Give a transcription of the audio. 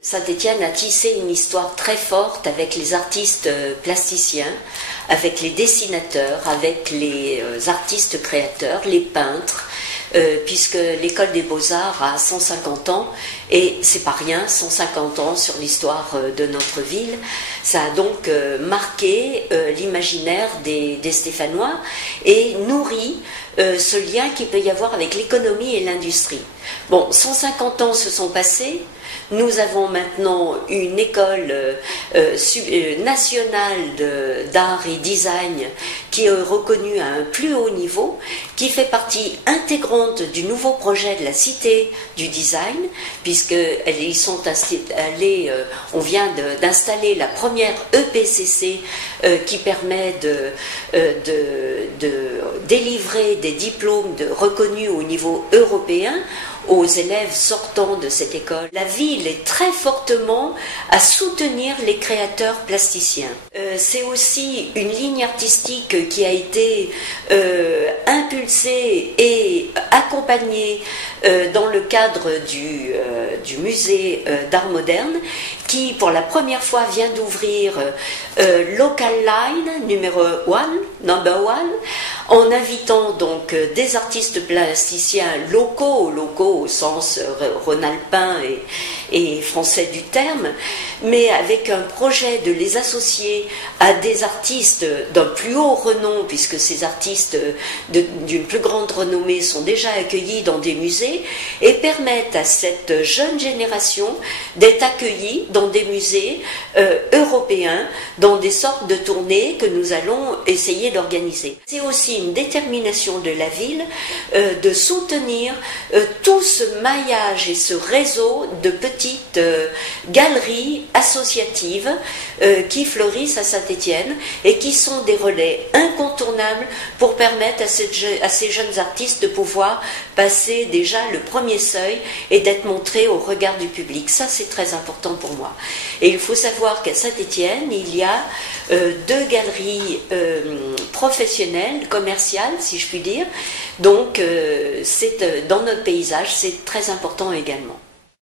Saint-Étienne a tissé une histoire très forte avec les artistes plasticiens, avec les dessinateurs, avec les artistes créateurs, les peintres, puisque l'école des Beaux-Arts a 150 ans, et c'est pas rien, 150 ans sur l'histoire de notre ville. Ça a donc marqué l'imaginaire des Stéphanois et nourri ce lien qu'il peut y avoir avec l'économie et l'industrie. Bon, 150 ans se sont passés. Nous avons maintenant une école nationale d'art et design qui est reconnue à un plus haut niveau, qui fait partie intégrante du nouveau projet de la Cité du Design, puisqu'ils sont installés, on vient d'installer la première EPCC qui permet de délivrer des diplômes reconnus au niveau européen aux élèves sortant de cette école. La ville est très fortement à soutenir les créateurs plasticiens. C'est aussi une ligne artistique qui a été impulsée et accompagnée dans le cadre du musée d'art moderne, qui pour la première fois vient d'ouvrir Local Line number one, en invitant donc des artistes plasticiens locaux au sens rhône-alpin et français du terme, mais avec un projet de les associer à des artistes d'un plus haut renom, puisque ces artistes d'une plus grande renommée sont déjà accueillis dans des musées, et permettent à cette jeune génération d'être accueillis dans des musées européens, dans des sortes de tournées que nous allons essayer d'organiser. C'est aussi une détermination de la ville de soutenir tout ce maillage et ce réseau de petites galeries associatives qui fleurissent à Saint-Étienne et qui sont des relais incontournables pour permettre à ces jeunes artistes de pouvoir passer déjà le premier seuil et d'être montrés au regard du public. Ça, c'est très important pour moi. Et il faut savoir qu'à Saint-Étienne, il y a deux galeries professionnelles, commerciales, si je puis dire. Donc, dans notre paysage, c'est très important également.